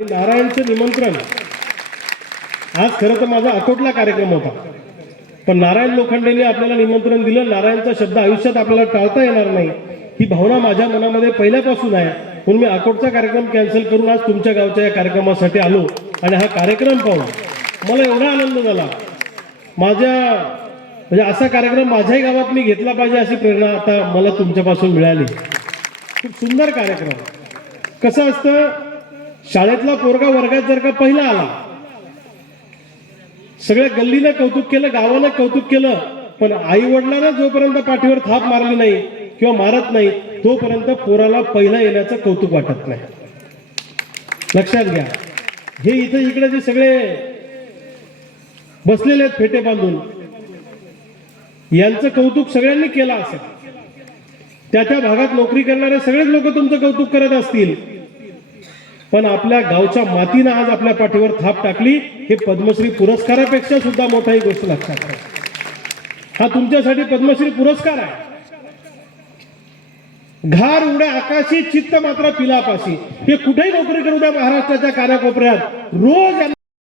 नारायणचं निमंत्रण आज खरं तर माझा अकोटला कार्यक्रम होता, पण नारायण लोखंडेंनी आपल्याला निमंत्रण दिलं. नारायणचा शब्द आयुष्यात आपल्याला टाळता येणार नाही, ही भावना माझ्या मनामध्ये पहिल्यापासून आहे. म्हणून मी अकोटचा कार्यक्रम कॅन्सल करून आज तुमच्या गावच्या या कार्यक्रमासाठी आलो आणि हा कार्यक्रम पाहून मला एवढा आनंद झाला. माझ्या म्हणजे असा कार्यक्रम माझ्याही गावात मी घेतला पाहिजे अशी प्रेरणा आता मला तुमच्यापासून मिळाली. खूप सुंदर कार्यक्रम. कसं असतं, शाळेतला पोरगा वर्गात जर का पहिला आला, सगळ्या गल्लीनं कौतुक केलं, गावानं कौतुक केलं, पण आई वडिलांना जोपर्यंत पाठीवर थाप मारली नाही किंवा मारत नाही तोपर्यंत पोराला पहिला येण्याचं कौतुक वाटत नाही. लक्षात घ्या. हे इथं इकडे जे सगळे बसलेले आहेत फेटे बांधून, यांचं कौतुक सगळ्यांनी केलं असेल. त्या त्या भागात नोकरी करणारे सगळेच लोक तुमचं कौतुक करत असतील, पण आपल्या गावच्या मातीनं आज आपल्या पाठीवर थाप टाकली, हे पद्मश्री पुरस्कारापेक्षा सुद्धा मोठा ही गोष्ट लक्षात घ्या. हा तुमच्यासाठी पद्मश्री पुरस्कार आहे. घार उड्या आकाशी, चित्त मात्र पिलापाशी. हे कुठेही नोकरी करू द्या महाराष्ट्राच्या कानाकोपऱ्यात, रोज